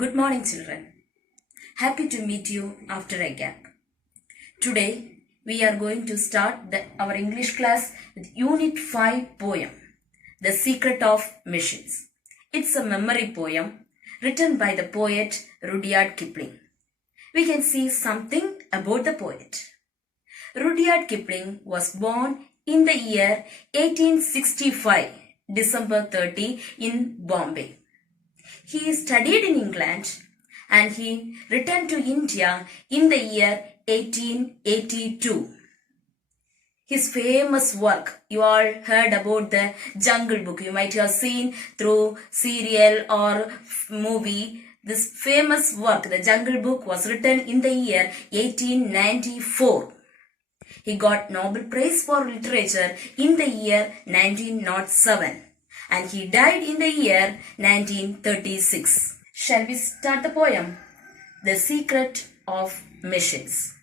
Good morning, children. Happy to meet you after a gap. Today, we are going to start our English class with Unit 5 poem, The Secret of Machines. It's a memory poem written by the poet Rudyard Kipling. We can see something about the poet. Rudyard Kipling was born in the year 1865, December 30, in Bombay. He studied in England and he returned to India in the year 1882. His famous work, you all heard about the Jungle Book. You might have seen through serial or movie. This famous work, the Jungle Book, was written in the year 1894. He got Nobel Prize for Literature in the year 1907. And he died in the year 1936. Shall we start the poem? The Secret of Machines.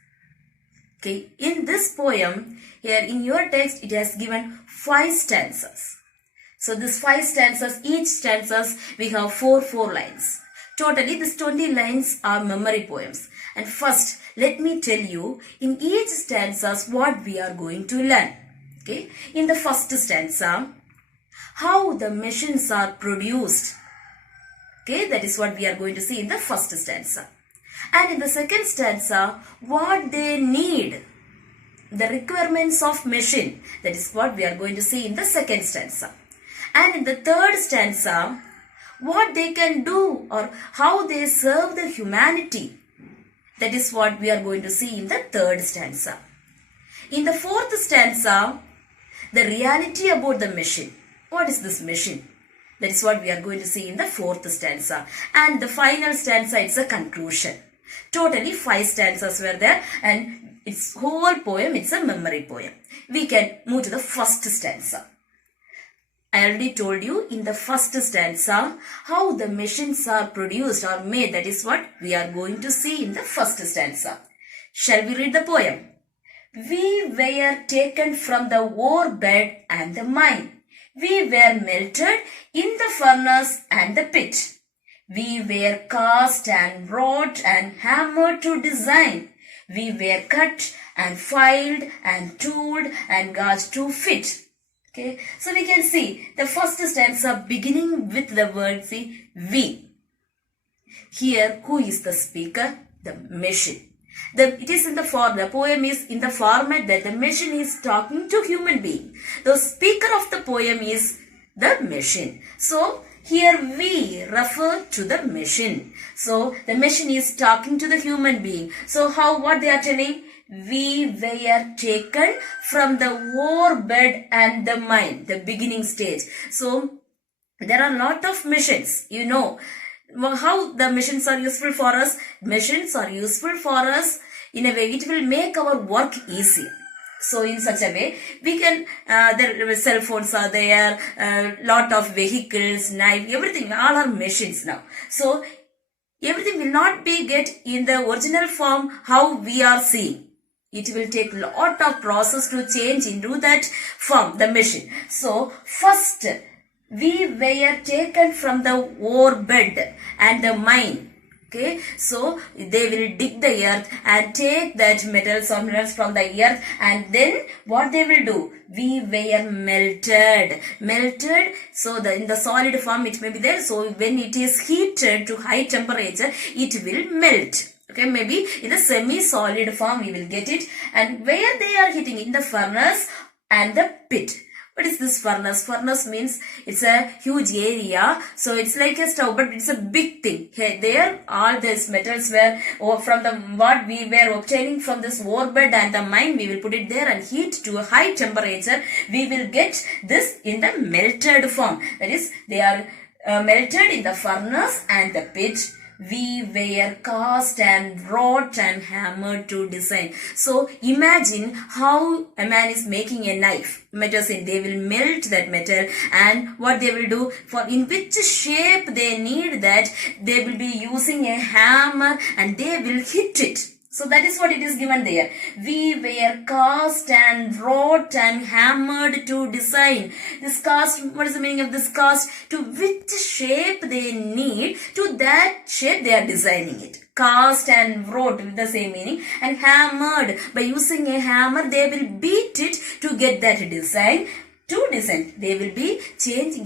Okay, in this poem, here in your text, it has given 5 stanzas. So these 5 stanzas, each stanzas, we have 4 lines. Totally, these 20 lines are memory poems. And first, let me tell you, in each stanzas, what we are going to learn. Okay, in the first stanza, how the machines are produced. Okay, that is what we are going to see in the first stanza. And in the second stanza, what they need, the requirements of machine. That is what we are going to see in the second stanza. And in the third stanza, what they can do or how they serve the humanity. That is what we are going to see in the third stanza. In the fourth stanza, the reality about the machine. What is this machine? That is what we are going to see in the fourth stanza. And the final stanza, it's a conclusion. Totally 5 stanzas were there and its whole poem, it's a memory poem. We can move to the first stanza. I already told you in the first stanza how the machines are produced or made. That is what we are going to see in the first stanza. Shall we read the poem? We were taken from the ore bed and the mine. We were melted in the furnace and the pit. We were cast and wrought and hammered to design. We were cut and filed and tooled and gauged to fit. Okay, so we can see the first stanza beginning with the word, see, we. Here, who is the speaker? The machine. The poem is in the format that the machine is talking to human being. The speaker of the poem is the machine. So, here we refer to the machine. So, the machine is talking to the human being. So, what they are telling? We were taken from the ore bed and the mine, the beginning stage. So, there are a lot of machines, you know. How the machines are useful for us? Machines are useful for us in a way, it will make our work easy. So in such a way, we can, their cell phones are there, lot of vehicles, knife, everything, all are machines now. So everything will not be get in the original form how we are seeing. It will take lot of process to change into that form, the machine. So first, we were taken from the ore bed and the mine. Okay, so they will dig the earth and take that metals or minerals from the earth, and then what they will do? We were melted. Melted, so in the solid form it may be there. So when it is heated to high temperature, it will melt. Okay, maybe in the semi-solid form we will get it. And where they are heating? In the furnace and the pit. What is this furnace? Furnace means it's a huge area. So it's like a stove, but it's a big thing. Okay, there all these metals were from what we were obtaining from this ore bed and the mine. We will put it there and heat to a high temperature. We will get this in the melted form. That is, they are melted in the furnace and the pit. We were cast and wrought and hammered to design. So imagine how a man is making a knife. They will melt that metal, and what they will do, for in which shape they need that, they will be using a hammer and they will hit it. So that is what it is given there. We were cast and wrought and hammered to design. This cast, what is the meaning of this cast? To which shape they need, to that shape they are designing it. Cast and wrought with the same meaning, and hammered. By using a hammer, they will beat it to get that design. To design, they will be changing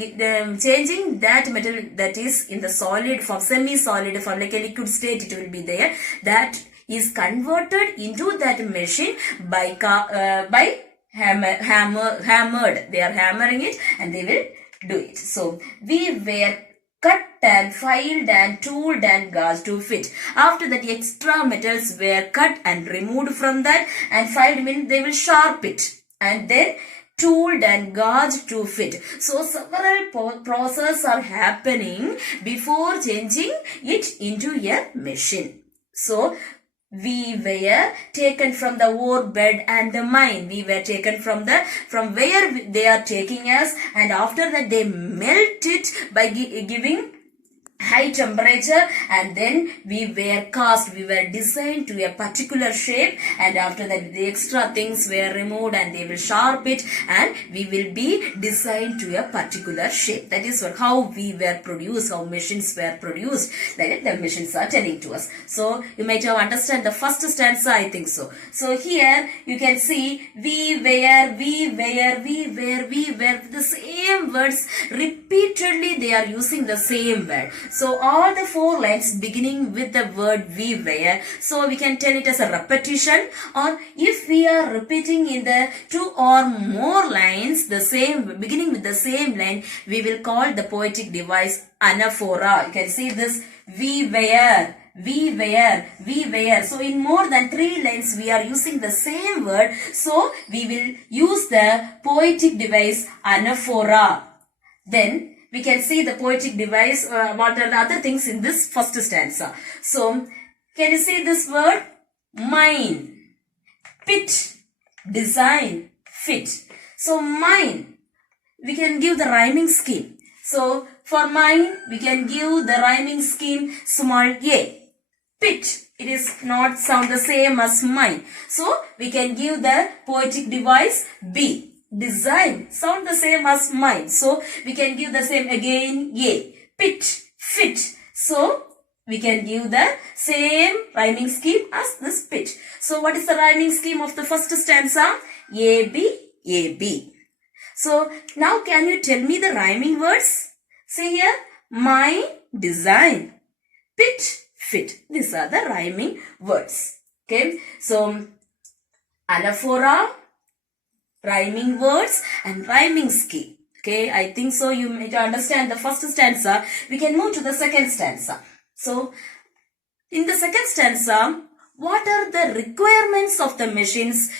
that material that is in the solid form, semi-solid form, like a liquid state. It will be there. That is converted into that machine by hammered. They are hammering it and they will do it. So we were cut and filed and tooled and gauged to fit. After that, extra metals were cut and removed from that, and filed means they will sharp it, and then tooled and gauged to fit. So several processes are happening before changing it into a machine. So we were taken from the ore bed and the mine. We were taken from where they are taking us, and after that they melt it by giving high temperature, and then we were cast, we were designed to a particular shape, and after that the extra things were removed and they will sharp it, and we will be designed to a particular shape. That is how we were produced, how machines were produced. Like the machines are telling to us. So you might have understand the first stanza, I think so. So here you can see we were, the same words repeatedly. They are using the same word. So all the 4 lines beginning with the word we were, so we can tell it as a repetition, or if we are repeating in the 2 or more lines, the same, beginning with the same line, we will call the poetic device anaphora. You can see this, we were. So in more than 3 lines we are using the same word, so we will use the poetic device anaphora. Then we can see the poetic device, what are the other things in this first stanza. So, can you see this word? Mine, pit, design, fit. So, mine, we can give the rhyming scheme. So, for mine, we can give the rhyming scheme small a. Pit, it is not sound the same as mine. So, we can give the poetic device B. Design sound the same as mine, so we can give the same again a. Pit, fit, so we can give the same rhyming scheme as this pit. So what is the rhyming scheme of the first stanza? AB. So now can you tell me the rhyming words? See here, mine, design, pit, fit. These are the rhyming words. Okay, so anaphora, rhyming words and rhyming scheme. Okay, I think so you may understand the first stanza. We can move to the second stanza. So, in the second stanza, what are the requirements of the machines?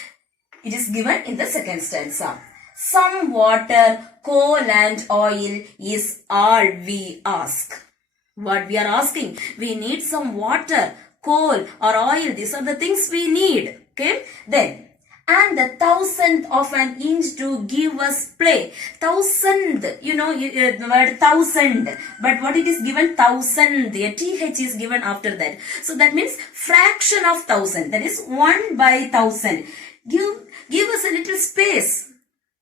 It is given in the second stanza. Some water, coal and oil is all we ask. What we are asking? We need some water, coal or oil. These are the things we need. Okay, then and the 1,000th of an inch to give us play. 1,000th, you know, the word 1,000, but what it is given 1,000, the th is given after that. So that means fraction of 1,000, that is 1 by 1,000. Give us a little space.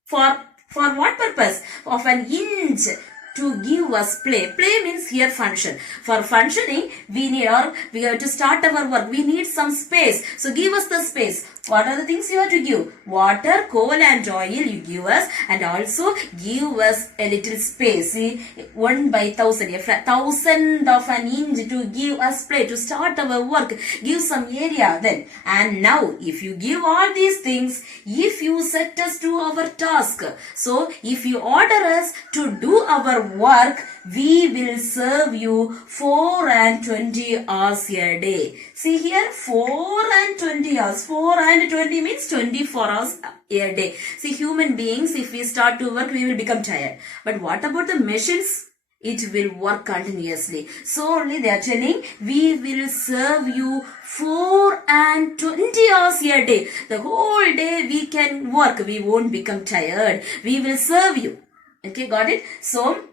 For what purpose? Of an inch to give us play. Play means here function. For functioning, we have to start our work. We need some space. So give us the space. What are the things you have to give? Water, coal and oil you give us, and also give us a little space. See, 1 by 1,000, a 1,000th of an inch to give us play, to start our work. Give some area then. And now, if you give all these things, if you set us to our task, so if you order us to do our work, we will serve you 4 and 20 hours a day. See here, 4 and 20 hours. 4 and 20 means 24 hours a day. See, human beings, if we start to work, we will become tired. But what about the machines? It will work continuously. So only they are telling, we will serve you 4 and 20 hours a day. The whole day we can work. We won't become tired. We will serve you. Okay, got it? So,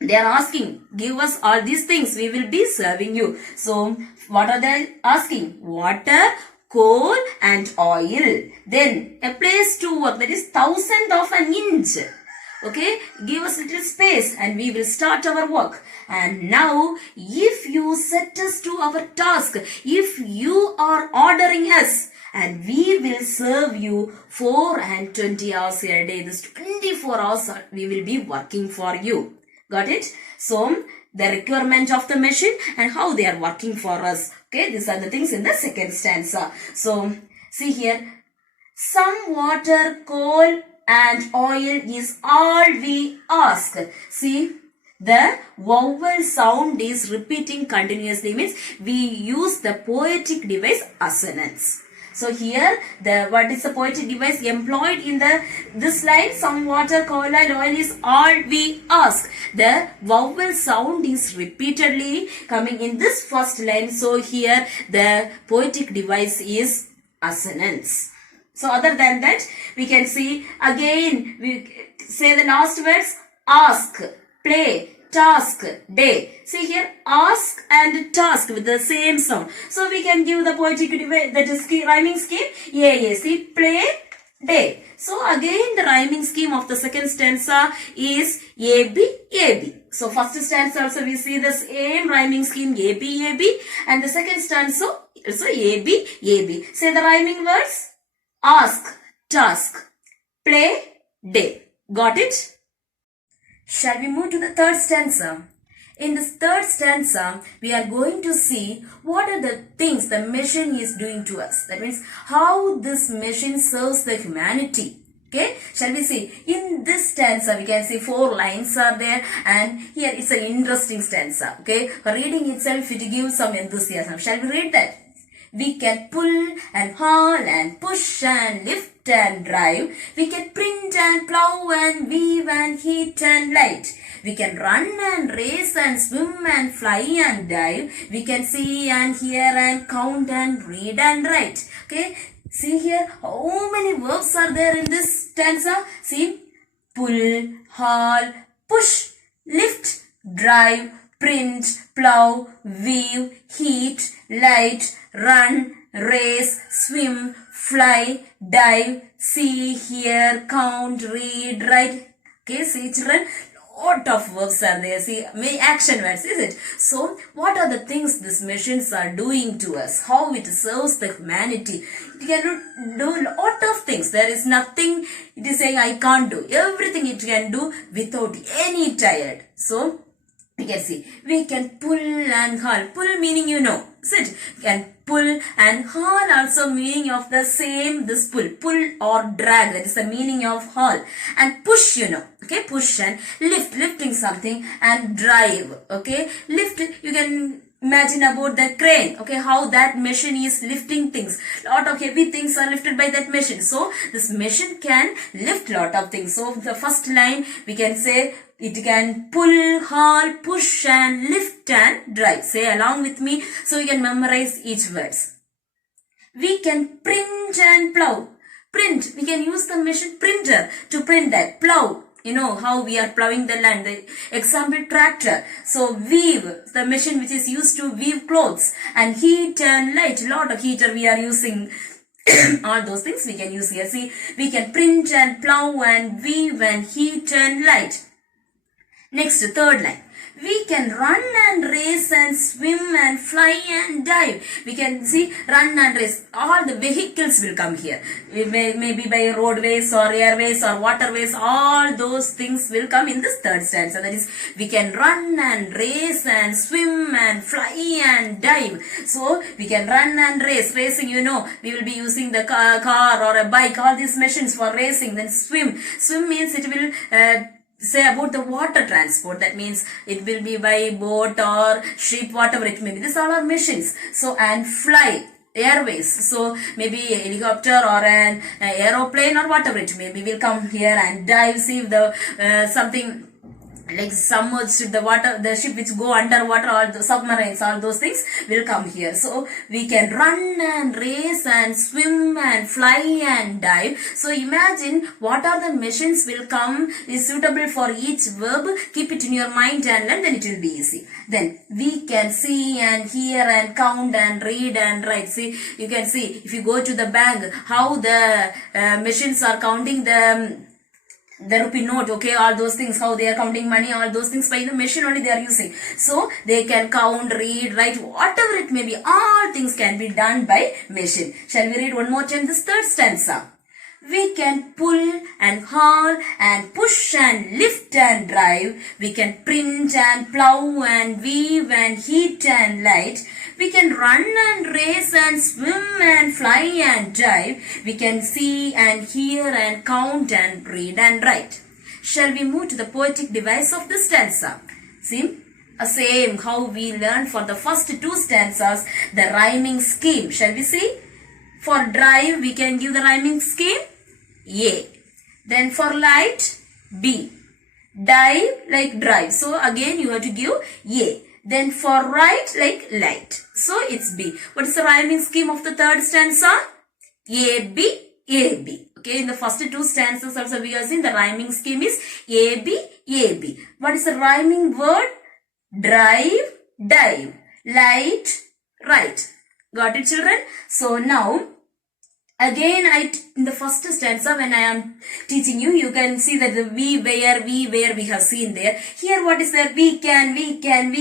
They are asking, give us all these things, we will be serving you. So, what are they asking? Water, coal and oil. Then, a place to work, that is thousandth of an inch. Okay, give us little space and we will start our work. And now, if you set us to our task, if you are ordering us, and we will serve you 4 and 20 hours a day, this 24 hours we will be working for you. Got it? So, the requirement of the machine and how they are working for us. Okay, these are the things in the second stanza. So, see here. Some water, coal and oil is all we ask. See, the vowel sound is repeating continuously, means we use the poetic device assonance. So here, what is the poetic device employed in this line? Some water, coal and oil is all we ask. The vowel sound is repeatedly coming in this first line. So here, the poetic device is assonance. So other than that, we can see again, we say the last words, ask, play, task, day. See here, ask and task with the same sound. So we can give the poetic device, that is rhyming scheme, see, play, day. So again the rhyming scheme of the second stanza is AB, AB. So first stanza also we see the same rhyming scheme AB, AB, and the second stanza also AB, AB. Say the rhyming words, ask, task, play, day. Got it? Shall we move to the third stanza? In this third stanza, we are going to see what are the things the machine is doing to us. That means how this machine serves the humanity. Okay, shall we see? In this stanza, we can see 4 lines are there, and here it's an interesting stanza. Okay, reading itself, it gives some enthusiasm. Shall we read that? We can pull and haul and push and lift and drive. We can print and plow and weave and heat and light. We can run and race and swim and fly and dive. We can see and hear and count and read and write. Okay, see here how many verbs are there in this stanza. See, pull, haul, push, lift, drive, print, plow, weave, heat, light, run, race, swim, fly, dive, see, hear, count, read, write. Okay, see children, lot of verbs are there. See, action words, is it? So, what are the things these machines are doing to us? How it serves the humanity? It can do a lot of things. There is nothing it is saying I can't do. Everything it can do without any tired. So, we can see, we can pull and haul. Pull meaning you know, is it? We can pull and haul also meaning of the same, this pull. Pull or drag, that is the meaning of haul. And push you know, okay, push and lift, lifting something, and drive, okay. Lift, you can imagine about the crane, okay, how that machine is lifting things. Lot of heavy things are lifted by that machine. So, this machine can lift lot of things. So, the first line we can say, it can pull, haul, push and lift and drive. Say along with me so you can memorize each words. We can print and plow. Print, we can use the machine printer to print that. Plow, you know how we are plowing the land. The example, tractor. So weave, the machine which is used to weave clothes. And heat and light, lot of heater we are using. All those things we can use here. See, we can print and plow and weave and heat and light. Next, third line. We can run and race and swim and fly and dive. We can see run and race. All the vehicles will come here. Maybe by roadways or airways or waterways. All those things will come in this third stanza. That is, we can run and race and swim and fly and dive. So, we can run and race. Racing, you know, we will be using the car or a bike. All these machines for racing. Then swim. Swim means it will say about the water transport. That means it will be by boat or ship, whatever it may be. These all are machines. So, and fly, airways. So, maybe a helicopter or an aeroplane or whatever it may be will come here and dive, see if the something like submerged, the water, the ship which go underwater, all the submarines, all those things will come here. So we can run and race and swim and fly and dive. So imagine what are the machines will come is suitable for each verb. Keep it in your mind and learn, then it will be easy. Then we can see and hear and count and read and write. See, you can see if you go to the bank how the machines are counting the rupee note, okay, all those things, how they are counting money, all those things by the machine only they are using. So they can count, read, write, whatever it may be, all things can be done by machine. Shall we read one more time this third stanza? We can pull and haul and push and lift and drive. We can print and plow and weave and heat and light. We can run and race and swim and fly and dive. We can see and hear and count and read and write. Shall we move to the poetic device of this stanza? See? Same how we learned for the first two stanzas, the rhyming scheme. Shall we see? For drive, we can give the rhyming scheme A. Then for light, B. Dive like drive. So again you have to give A. Then for right like light. So it's B. What is the rhyming scheme of the third stanza? A, B, A, B. Okay, in the first two stanzas also we have seen the rhyming scheme is A, B, A, B. What is the rhyming word? Drive, dive. Light, right. Got it, children? So now, again, in the first stanza when I am teaching you, you can see that the we, where we have seen there. Here what is there? We can. Again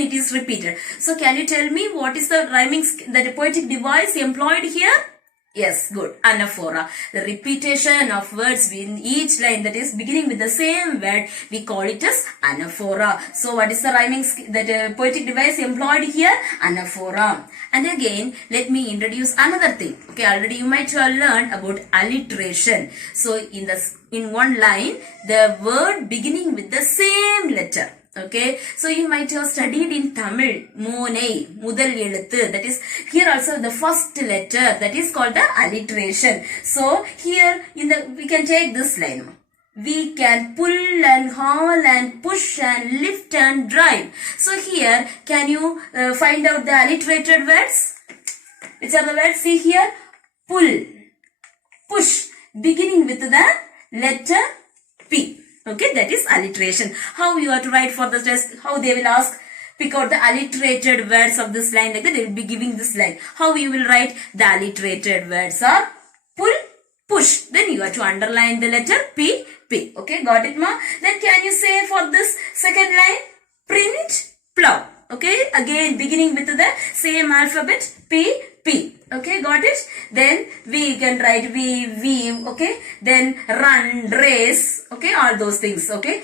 it is repeated. So can you tell me what is the rhyming, that poetic device employed here? Yes, good. Anaphora. The repetition of words in each line that is beginning with the same word, we call it as anaphora. So what is the rhyming, that poetic device employed here? Anaphora. And again, let me introduce another thing. Okay, already you might have learned about alliteration. So in one line, the word beginning with the same letter. Okay, so you might have studied in Tamil, Monei, Mudal Eluthu, that is here also the first letter, that is called the alliteration. So here we can take this line. We can pull and haul and push and lift and drive. So here, can you find out the alliterated words? Which are the words? See here, pull, push, beginning with the letter P. Okay, that is alliteration. How you have to write for the test, how they will ask, pick out the alliterated words of this line, like that they will be giving this line. How you will write? The alliterated words are pull, push. Then you have to underline the letter P, P. Okay, got it, ma? Then can you say for this second line, print, plow. Okay, again beginning with the same alphabet, P, P. Okay, got it? Then we can write weave, okay? Then run, race, okay? All those things, okay?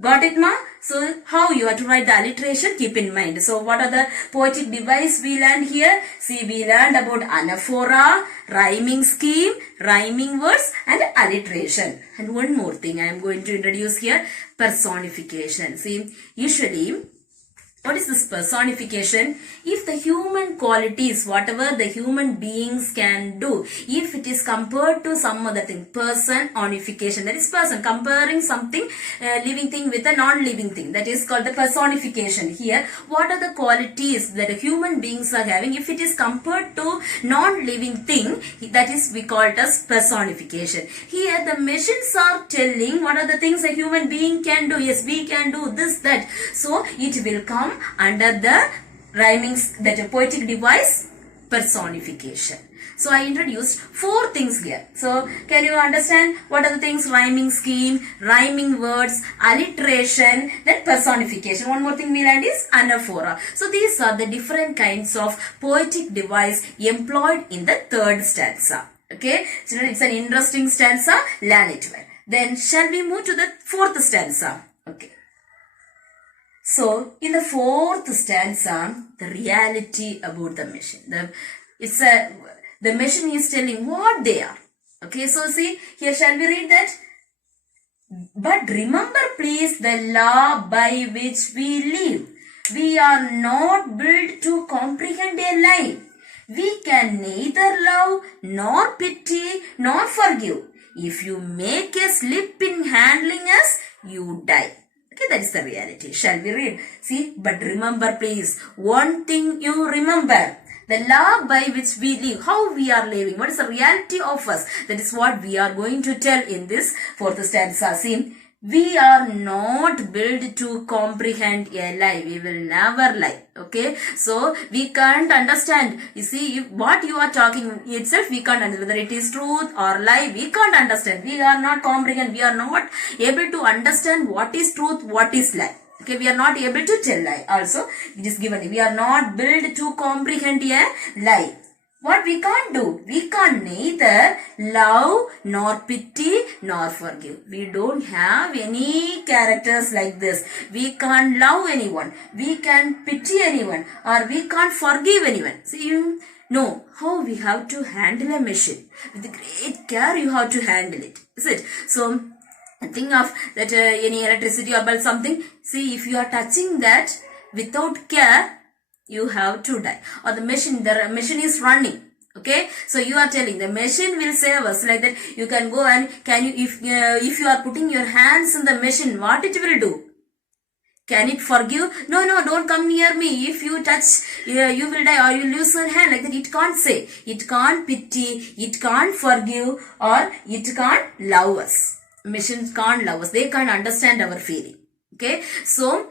Got it, ma? So, how you have to write the alliteration? Keep in mind. So, what are the poetic device we learned here? See, we learned about anaphora, rhyming scheme, rhyming words, and alliteration. And one more thing I am going to introduce here, personification. See, usually, what is this personification? If the human qualities, whatever the human beings can do, if it is compared to some other thing, personification, that is person, comparing something, living thing with a non-living thing, that is called the personification. Here, what are the qualities that human beings are having? If it is compared to non-living thing, that is we call it as personification. Here, the machines are telling what are the things a human being can do. Yes, we can do this, that. So, it will come under the rhyming, that poetic device, personification. So I introduced 4 things here. So can you understand what are the things? Rhyming scheme, rhyming words, alliteration, then personification. One more thing we learned is anaphora. So these are the different kinds of poetic device employed in the third stanza. Okay, so it's an interesting stanza. Learn it well. Then shall we move to the fourth stanza? Okay. So, in the fourth stanza, the reality about the machine. The machine is telling what they are. Okay, so see, here shall we read that? But remember please the law by which we live. We are not built to comprehend a lie. We can neither love, nor pity, nor forgive. If you make a slip in handling us, you die. Okay, that is the reality. Shall we read? See, but remember please, one thing you remember. The law by which we live, how we are living, what is the reality of us? That is what we are going to tell in this fourth stanza. See, we are not built to comprehend a lie. We will never lie. Okay, so we can't understand. You see, what you are talking itself, we can't understand whether it is truth or lie. We can't understand. We are not comprehend. We are not able to understand what is truth, what is lie. Okay, we are not able to tell lie. Also, it is given. We are not built to comprehend a lie. What we can't do? We can't neither love nor pity nor forgive. We don't have any characters like this. We can't love anyone. We can't pity anyone. Or we can't forgive anyone. See, you know how we have to handle a machine. With great care you have to handle it. Is it? So, think of that any electricity or bulb something. See, if you are touching that without care, you have to die. Or the machine is running. Okay, so you are telling the machine will save us, like that. You can go and can you if you are putting your hands in the machine, what it will do? Can it forgive? No, don't come near me. If you touch, you will die or you lose your hand. Like that, it can't say. It can't pity. It can't forgive or it can't love us. Machines can't love us. They can't understand our feeling. Okay, so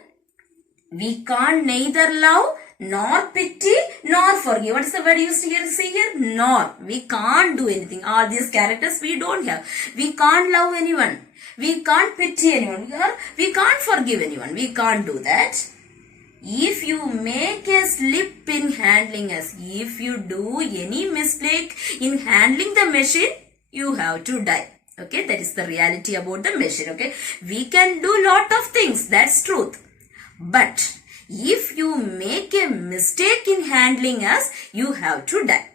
we can't neither love nor pity nor forgive. What is the word used here? See here? Nor. We can't do anything. All these characters we don't have. We can't love anyone. We can't pity anyone. We can't forgive anyone. We can't do that. If you make a slip in handling us, if you do any mistake in handling the machine, you have to die. Okay, that is the reality about the machine. Okay, we can do lot of things. That's truth. But if you make a mistake in handling us, you have to die.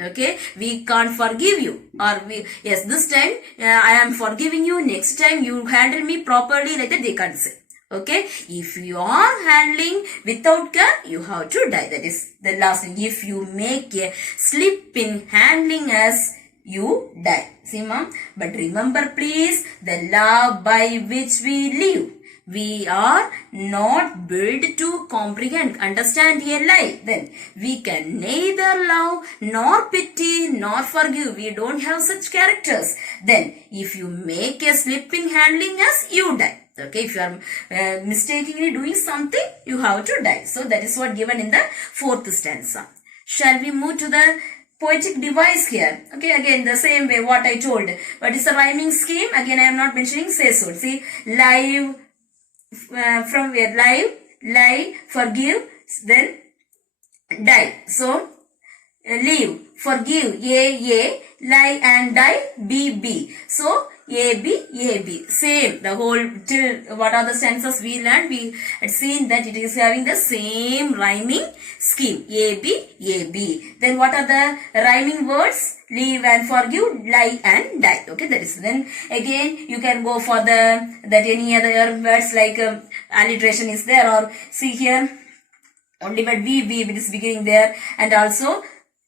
Okay, we can't forgive you. Or yes, this time I am forgiving you. Next time you handle me properly, like that they can't say. Okay, if you are handling without care, you have to die. That is the last thing. If you make a slip in handling us, you die. See, mom? But remember please, the law by which we live. We are not built to comprehend, understand a lie. Then we can neither love nor pity nor forgive. We don't have such characters. Then if you make a slip in handling us, you die. Okay, if you are mistakenly doing something, you have to die. So that is what given in the fourth stanza. Shall we move to the poetic device here? Okay, again the same way what I told. What is the rhyming scheme? Again I am not mentioning say so. See, live, from where? Live, lie, forgive, then die. So, live, forgive, A, lie and die, B. So, A, B. Same, the whole, till what are the stanzas we learned, we had seen that it is having the same rhyming scheme, A, B. Then what are the rhyming words? Live and forgive, lie and die. Okay, that is. Then again you can go for that any other words like alliteration is there, or see here only but B it is beginning there, and also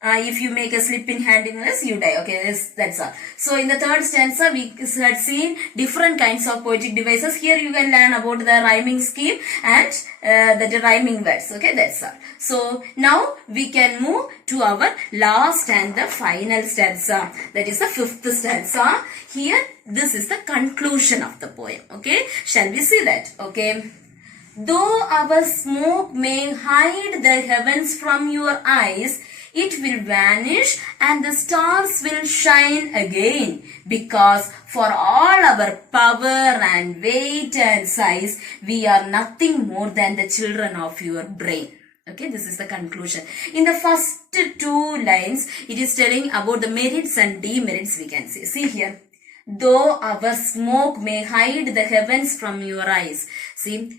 if you make a slip in handling us, you die. Okay, that's all. So in the third stanza, we had seen different kinds of poetic devices. Here you can learn about the rhyming scheme and the rhyming words. Okay, that's all. So now we can move to our last and the final stanza. That is the fifth stanza. Here, this is the conclusion of the poem. Okay, shall we see that? Okay. Though our smoke may hide the heavens from your eyes, it will vanish and the stars will shine again, because for all our power and weight and size, we are nothing more than the children of your brain. Okay, this is the conclusion. In the first two lines, it is telling about the merits and demerits we can see. See here. Though our smoke may hide the heavens from your eyes. See,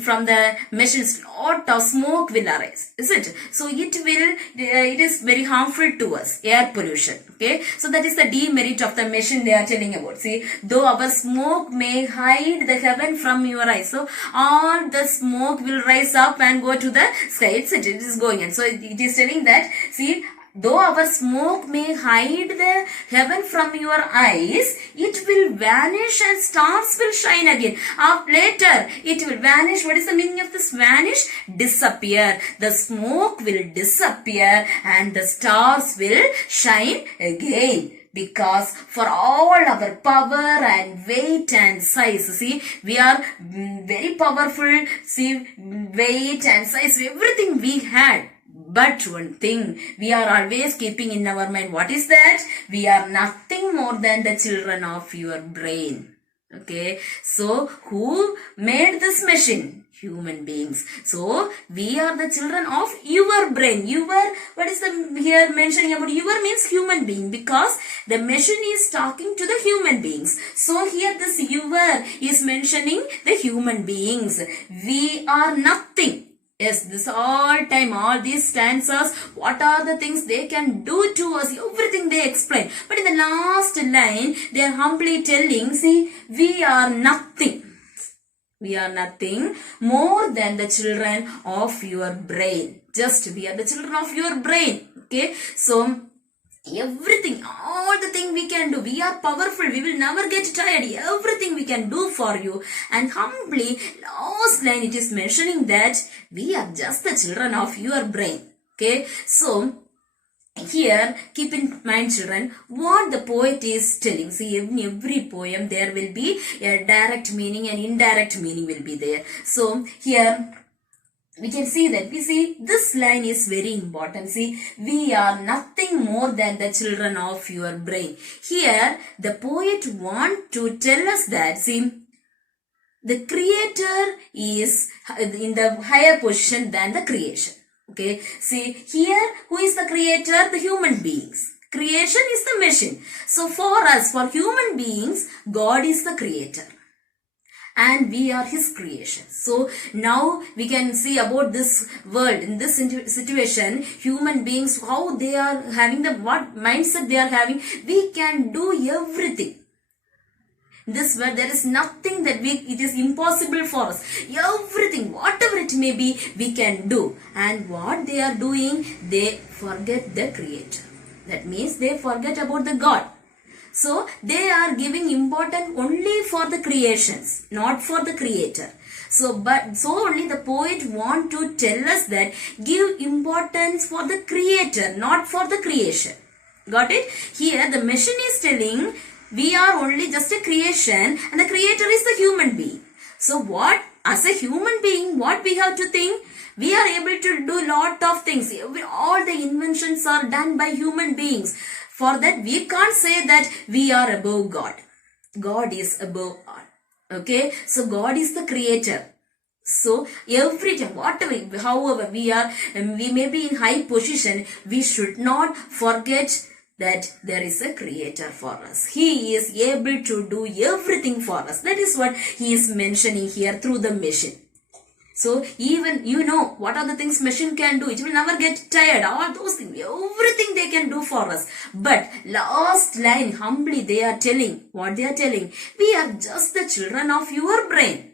from the machines, lot of smoke will arise, is it? So it is very harmful to us, air pollution. Okay, so that is the demerit of the machine they are telling about. See, though our smoke may hide the heaven from your eyes, so all the smoke will rise up and go to the sky. It is going on. So it is telling that, see, though our smoke may hide the heaven from your eyes, it will vanish and stars will shine again. Later, it will vanish. What is the meaning of this vanish? Disappear. The smoke will disappear and the stars will shine again. Because for all our power and weight and size, see, we are very powerful, see, weight and size, everything we had. But one thing we are always keeping in our mind, what is that? We are nothing more than the children of your brain. Okay, so who made this machine? Human beings. So we are the children of your brain. Your, what is the here mentioning about your means human being, because the machine is talking to the human beings. So here this your is mentioning the human beings. We are nothing. Yes, this all time, all these stanzas, what are the things they can do to us? Everything they explain. But in the last line, they are humbly telling, see, we are nothing. We are nothing more than the children of your brain. Just we are the children of your brain. Okay, so everything, all the thing we can do, we are powerful, we will never get tired, everything we can do for you. And humbly, last line it is mentioning that we are just the children of your brain. Okay, so here keep in mind, children, what the poet is telling. See, in every poem there will be a direct meaning and indirect meaning will be there. So here we can see that, we see this line is very important. See, we are nothing more than the children of your brain. Here the poet want to tell us that, see, the creator is in the higher position than the creation. Okay, see here, who is the creator? The human beings. Creation is the machine. So for us, for human beings, God is the creator and we are his creation. So now we can see about this world, in this situation, human beings, how they are having the, what mindset they are having. We can do everything. This world, there is nothing that it is impossible for us. Everything, whatever it may be, we can do. And what they are doing, they forget the creator. That means they forget about the God. So they are giving importance only for the creations, not for the creator. So only the poet want to tell us that give importance for the creator, not for the creation. Got it? Here the machine is telling, we are only just a creation and the creator is the human being. So what, as a human being, what we have to think? We are able to do lot of things. All the inventions are done by human beings. For that, we can't say that we are above God. God is above all. Okay, so God is the creator. So every time, whatever, however we are, we may be in high position, we should not forget that there is a creator for us. He is able to do everything for us. That is what he is mentioning here through the machine. So even, you know, what are the things machine can do? It will never get tired. All those things, everything they can do for us. But last line, humbly they are telling, what they are telling? We are just the children of your brain.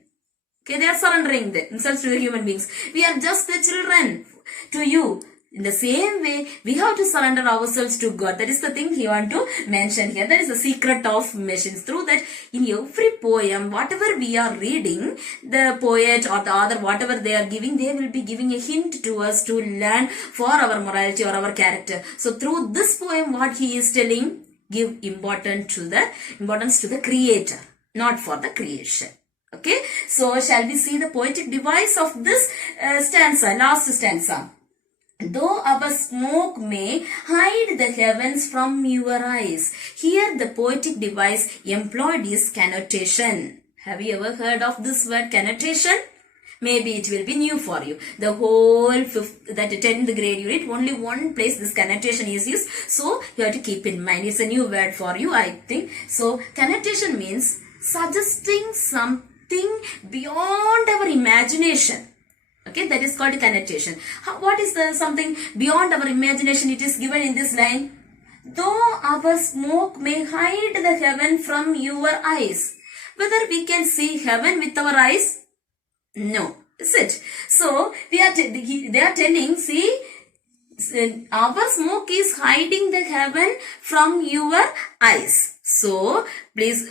Okay, they are surrendering themselves to the human beings. We are just the children to you. In the same way, we have to surrender ourselves to God. That is the thing he want to mention here. That is the secret of machines. Through that, in every poem, whatever we are reading, the poet or the author, whatever they are giving, they will be giving a hint to us to learn for our morality or our character. So through this poem, what he is telling, give importance to the creator, not for the creation. Okay, so shall we see the poetic device of this stanza, last stanza? Though our smoke may hide the heavens from your eyes. Here the poetic device employed is connotation. Have you ever heard of this word connotation? Maybe it will be new for you. The whole 10th grade unit, only one place this connotation is used. So you have to keep in mind. It's a new word for you, I think. So connotation means suggesting something beyond our imagination. Okay, that is called connotation. What is the something beyond our imagination? It is given in this line. Though our smoke may hide the heaven from your eyes. Whether we can see heaven with our eyes? No. Is it? So, they are telling, see, our smoke is hiding the heaven from your eyes. So, please,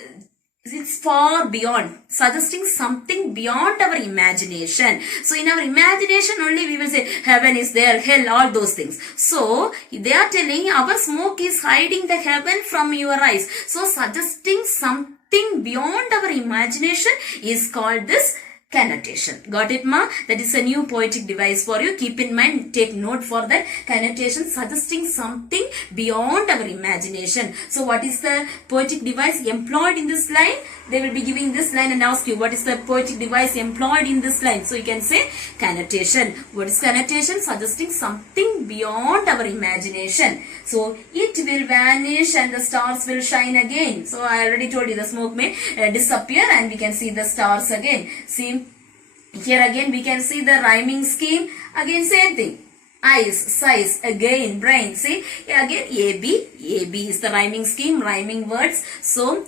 it's far beyond, suggesting something beyond our imagination. So in our imagination only we will say heaven is there, hell, all those things. So they are telling our smoke is hiding the heaven from your eyes. So suggesting something beyond our imagination is called this connotation. Got it, ma? That is a new poetic device for you. Keep in mind, take note for that. Connotation suggesting something beyond our imagination. So what is the poetic device employed in this line? They will be giving this line and ask you what is the poetic device employed in this line. So you can say connotation. What is connotation? Suggesting something beyond our imagination. So it will vanish and the stars will shine again. So I already told you the smoke may disappear and we can see the stars again. See, here again we can see the rhyming scheme. Again same thing. Eyes, size, again brain. See, again AB. AB is the rhyming scheme, rhyming words. So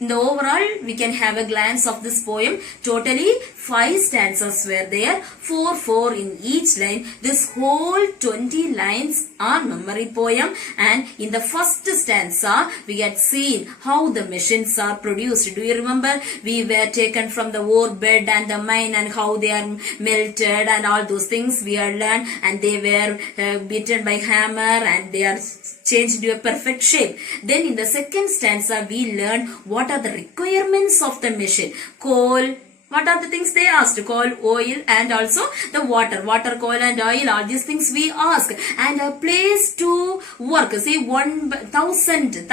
in the overall, we can have a glance of this poem. Totally 5 stanzas were there, 4 in each line. This whole 20 lines are memory poem, and in the first stanza, we had seen how the machines are produced. Do you remember? We were taken from the ore bed and the mine and how they are melted and all those things we had learned, and they were beaten by hammer and they are changed to a perfect shape. Then in the second stanza, we learn what are the requirements of the machine. Coal, what are the things they asked? Coal, oil, and also the water. Water, coal, and oil, all these things we ask. And a place to work. See, 1,000th,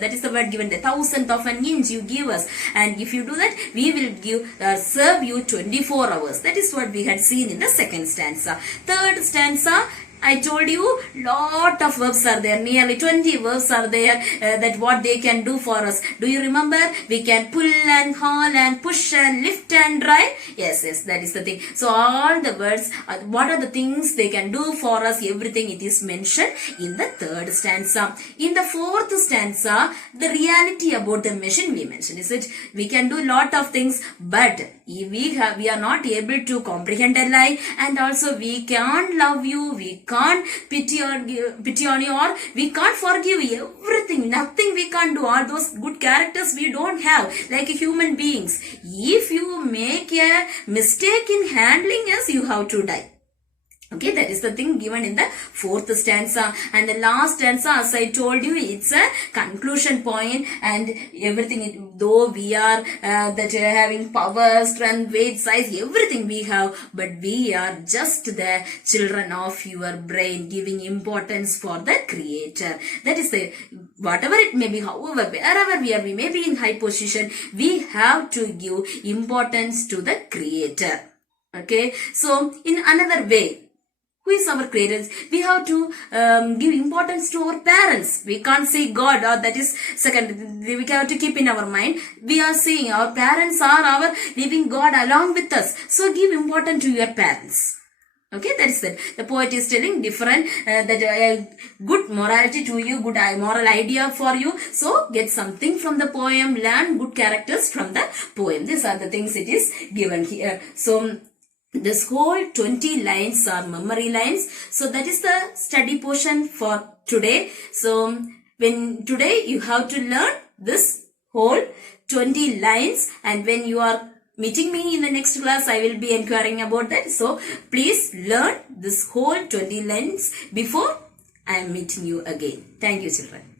that is the word given there. 1,000th of an inch you give us. And if you do that, we will give serve you 24 hours. That is what we had seen in the second stanza. Third stanza, I told you lot of verbs are there, nearly 20 verbs are there that what they can do for us. Do you remember? We can pull and haul and push and lift and drive. Yes, that is the thing. So all the words, what are the things they can do for us, everything it is mentioned in the third stanza. In the fourth stanza, the reality about the machine we mentioned. Is it? We can do lot of things, but we are not able to comprehend a lie, and also we can't love you, we can't pity on you, or we can't forgive you. Everything, nothing we can't do. All those good characters we don't have, like human beings. If you make a mistake in handling us, you have to die. Okay, that is the thing given in the fourth stanza. And the last stanza, as I told you, it's a conclusion point, and everything, though we are having power, strength, weight, size, everything we have, but we are just the children of your brain, giving importance for the creator. That is the, whatever it may be, however, wherever we are, we may be in high position, we have to give importance to the creator. Okay, so in another way, who is our creators? We have to give importance to our parents. We can't see God, or that is second. We have to keep in our mind. We are seeing our parents are our living God along with us. So give importance to your parents. Okay, that's it. The poet is telling different, good morality to you, good moral idea for you. So get something from the poem, learn good characters from the poem. These are the things it is given here. So this whole 20 lines are memory lines. So that is the study portion for today. So when today you have to learn this whole 20 lines, and when you are meeting me in the next class, I will be inquiring about that. So please learn this whole 20 lines before I am meeting you again. Thank you, children.